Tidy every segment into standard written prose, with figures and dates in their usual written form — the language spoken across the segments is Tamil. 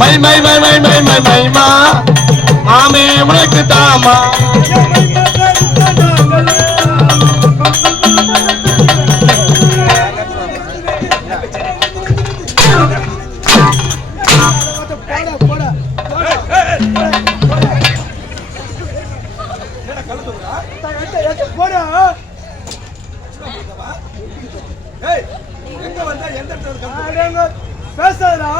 மை மை மை மை மை மை மைமா மாமே உனக்கு தாமா பேசாதா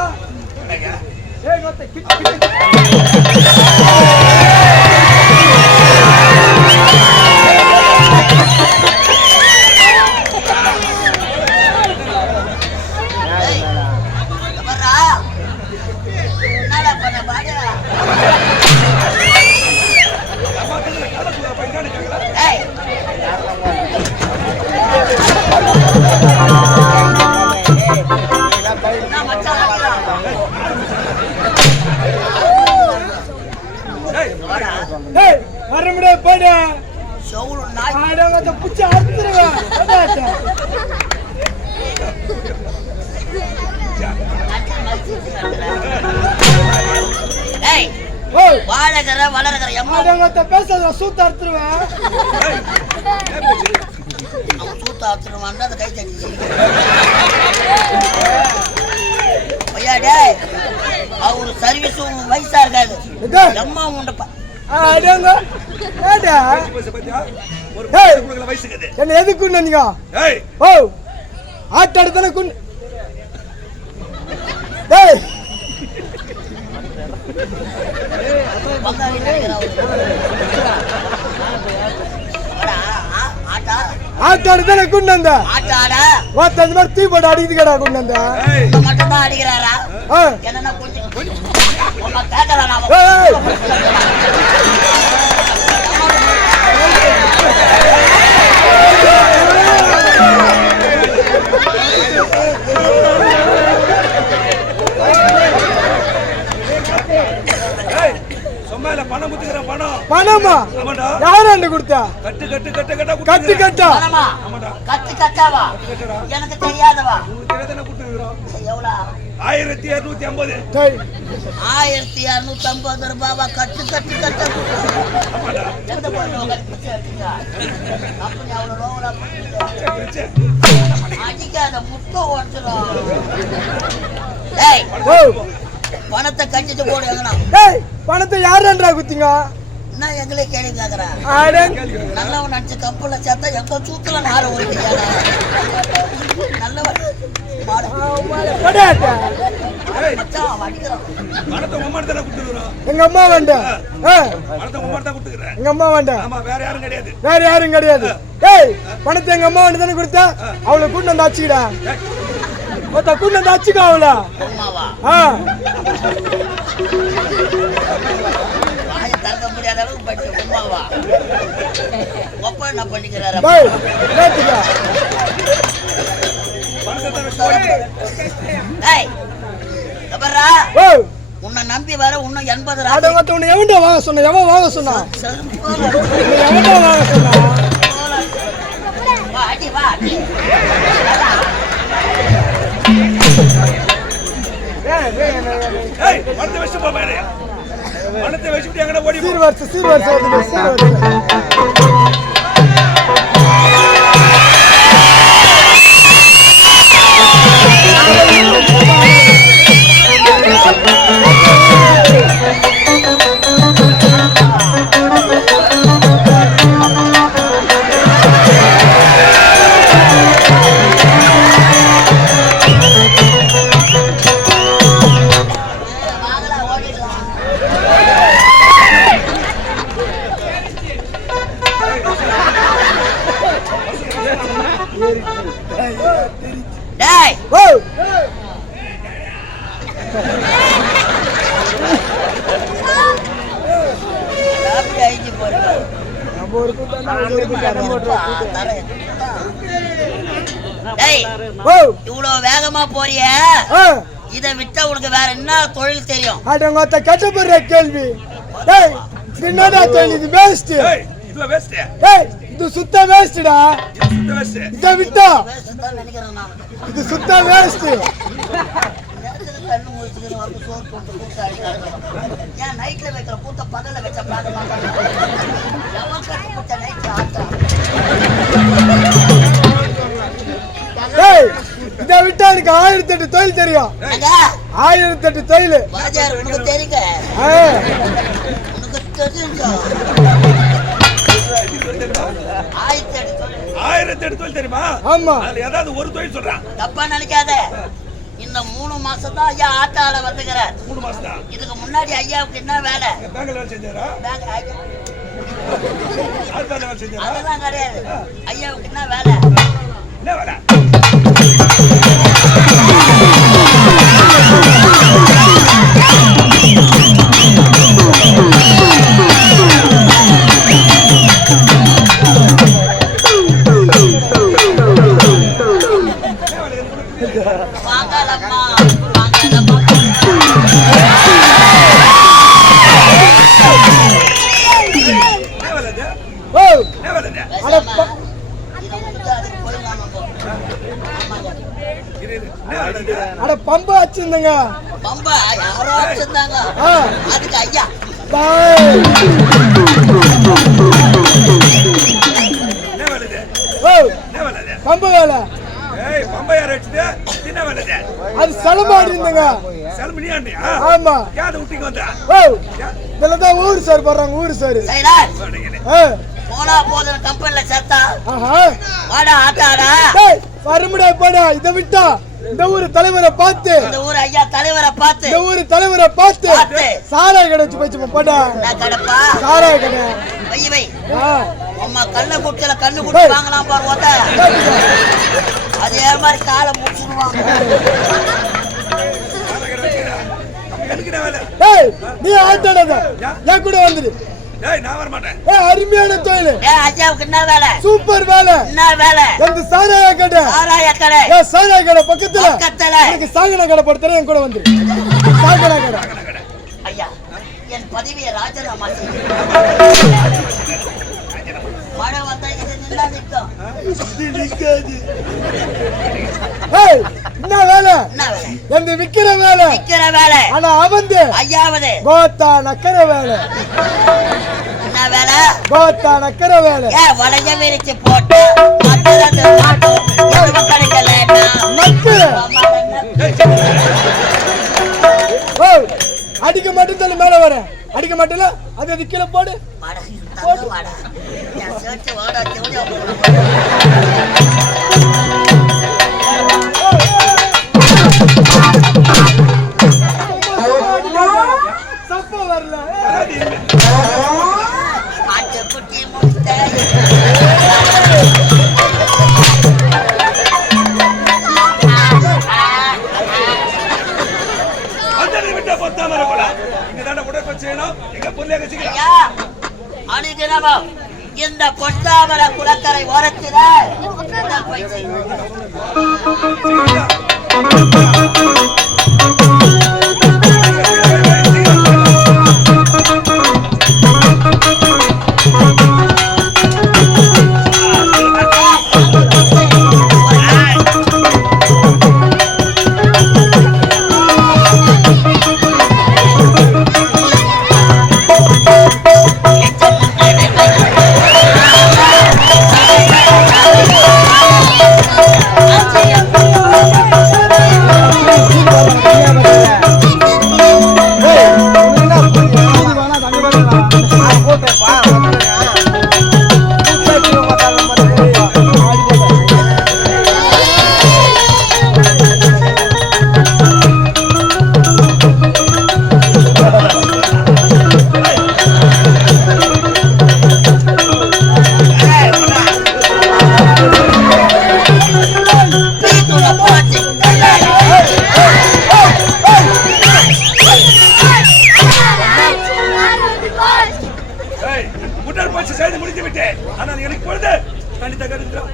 வரமுடிய போட புச்சி அறுத்துருவேன் வாழகிற வளர்கிற பேசாத சூத்த அறுத்துருவேன் சூத்த அறுத்துருவான் அதை கை தட்டி ஐயாடே அவரு சர்வீஸ் வயசா இருக்காது அம்மா உண்டப்பா என்ன எதுக்கு நீங்க ஓ ஆட்டாடுதானே குண்டு ஆட்டாடுதானே குண்டு அந்த ஆட்டாட அந்த மாதிரி தீ போட்டு அடிக்குது கடா குண்டு அந்த மட்டும் தான் அடிக்கிறாரா என்னன்னா கொஞ்சம் பணமா யாரு கொடுத்தா கட்டு கட்டு கட்டு கட்டா கட்டு கட்டா கட்டு கட்டாவா எனக்கு தெரியாதவா எவ்வளவு 1250 1250 ரூபாவா கட்டு கட்டு கட்ட எந்த பொண்ணு அடிக்காத முட்டை ஓட்டுறோம் பணத்தை கட்டிட்டு போடுவாங்கண்ணா பணத்தை யாருன்றா குத்திங்க நான் எங்களே கேள்வி கேட்கறேன் நல்லவன் நினைச்சு கப்பல்ல சேர்த்தா எங்க சூத்துல நார ஓடிட்டு நல்லவன் எங்க அம்மா வேண்டாம் எங்க அம்மா வேண்டாம் வேற யாரும் கிடையாது பணத்தை எங்க அம்மா வேண்டு தானே கொடுத்தா அவளை கூட்டு வந்து அச்சுக்கிடா கூட்டு வந்து அச்சுக்கா அவள தடுக்க முடியாத அளவுக்கு பட்டு உமாவா ஒப்ப என்ன பண்ணிக்கிறாரு உன்னை நம்பி வர இன்னும் 80 உன்னை எவன்டா வாங்க சொன்ன எவன் வாங்க சொன்னா எவன்டா வாங்க சொன்னா அடி வா பணத்தை வச்சுட்டு எங்கடா ஓடி சீர்வரிசை இவ்வளவு வேகமா போறிய இதை விட்டா உனக்கு வேற என்ன தொழில் தெரியும்? கேட்ட போற கேள்வி இது வேஸ்ட், இது சுத்த வேஸ்டா, இதை விட்டா இது சுத்த வேஸ்ட். கண்ணு முடிச்சுக்கிட்டு வந்து சோறு போட்டு கூட்டாடி ஏன் நைட்ல வைக்கிற கூட்ட பகல்ல வச்ச பார்க்க மாட்டாங்க எவன் கட்டி கூட்ட நைட்ல ஆட்டம் இதை விட்டா எனக்கு 1008 தொழில் தெரியும் 1008 தொழில் வாஜார் உனக்கு தெரியுங்க உனக்கு தெரியுங்க 1008 தொழில் தெரியுமா? ஆமா. அதுல ஏதாவது ஒரு தொழில் சொல்றான். தப்பா நினைக்காத. இந்த 3 மாசம் தான் ஐயா ஆட்டால வந்துக்கிறார். 3 மாசம் தான். இதுக்கு முன்னாடி ஐயாவுக்கு என்ன வேலை? பேங்க்ல வேலை செஞ்சாரா? பேங்க் ஐயா. ஆட்டால வேலை செஞ்சாரா? அதெல்லாம் கிடையாது. ஐயாவுக்கு என்ன வேலை? என்ன வேலை? வாங்கலம்மா வாங்கலம்மா அட பம்பா வச்சிருந்தங்க பம்பா யாரோ வச்சிருந்தாங்க அதுக்கு ஐயா பம்பு வேலை அது செலமாடி இருந்தங்க ஆமா இதுலதான் ஊரு சார் போடுறாங்க ஊரு சார் போனா போதும் கம்பெனில சேர்த்தா வாடா ஆட்டாடா வருமுடா போடா இதை விட்டா இந்த ஊரு தலைவரை பார்த்து இந்த ஊர் ஐயா தலைவரை பார்த்து இந்த ஊரு தலைவரை பார்த்து சாராய கடை வச்சு போச்சு போடா கடப்பா சாராய கடை வை வை அம்மா கண்ணு குட்டில கண்ணு குட்டி வாங்கலாம் பாரு ஓட்ட அதே மாதிரி காலை முடிச்சுடுவாங்க நீ ஆட்டாடாத என் கூட வந்துடு நான் வர மாட்டேன் அருமையான தொழில் ஐயாவுக்கு என்ன வேலை சூப்பர் வேலை என்ன வேலை இந்த சாராய கடை சாராய கடை பக்கத்துல எனக்கு சாகன கடை படுத்துறேன் என் கூட வந்து சாகன கடை ஐயா என் பதவியை ராஜினாமா மழை வந்தா இது நின்னா நிற்கும் என்ன வேலை எந்த விக்கிற வேலை ஆனா அவந்து ஐயாவது கோத்தா நக்கற வேலை என்ன வேலை கோத்தா நக்கற வேலை வளைய விரிச்சு போட்டு கிடைக்கல அடிக்க மாட்டேன்னு சொல்லி மேல வர அடிக்க மாட்டேல அது கீழே போடு சப்ப வரல இந்த பொட்டாமர குளக்கரை ஓரத்தில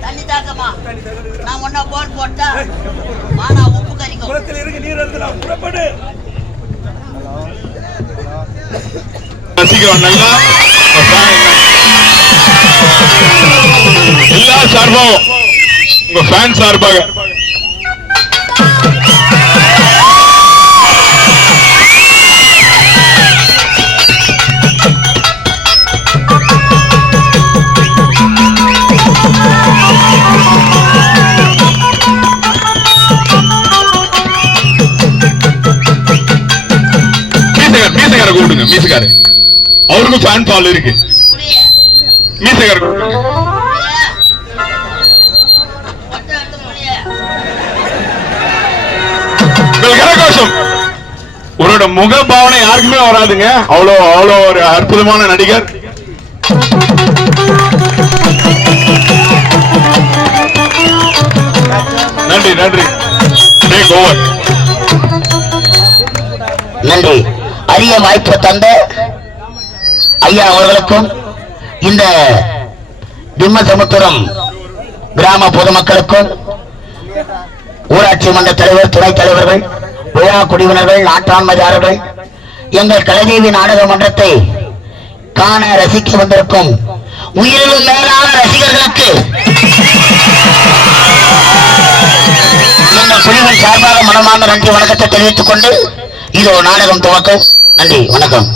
தண்ணி தாக்கமா நான் ஒன்னா போல் போட்டா மானா உப்பு கறிக்கும் குளத்தில் இறங்கி நீர் அருந்தலாம் புறப்படு ரசிக்கிறோம் நல்லா எல்லா சார்பாக உங்க ஃபேன் சார்பாக மீசக்கார கூப்பிடுங்க. மீசக்காரு அவருக்கும் ஃபேன் பால் இருக்கு. மீசக்கார கூப்பிடுங்க. கரகோஷம். உன்னோட முக பாவனை யாருக்குமே வராதுங்க. அவ்வளோ ஒரு அற்புதமான நடிகர். நன்றி நன்றி. நன்றி. அரிய வாய்ப்பு தந்த ஐயா அவர்களுக்கும் இந்த திம்மசமுத்திரம் கிராம பொதுமக்களுக்கும் ஊராட்சி மன்ற தலைவர், துணைத் தலைவர்கள், விழா குடிவினர்கள், நாட்டாண்மையாளர்கள், எங்கள் கலைதேவி நாடக மன்றத்தை காண ரசிக்க வந்திருக்கும் உயிரிலும் மேலான ரசிகர்களுக்கு எங்கள் குழுவின் சார்பாக மனமார்ந்த நன்றி வணக்கத்தை தெரிவித்துக் கொண்டு இதோ நாடகம் துவக்கம். நன்றி, வணக்கம்.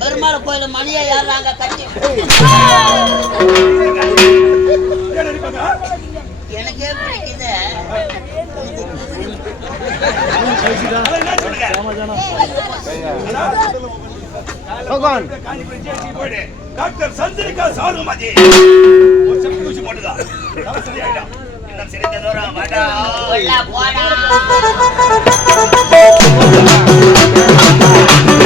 பெருமாள் கோயில மணியை ஏறாங்க கட்டி எனக்கே பிடிக்குது. டாக்டர் சந்திரிகா சாருமதி ஒரு செப்பு ஊசி போட்டுதா சரியாயிடும். எல்லாம் சிறிது தூரம் வாடா போடா.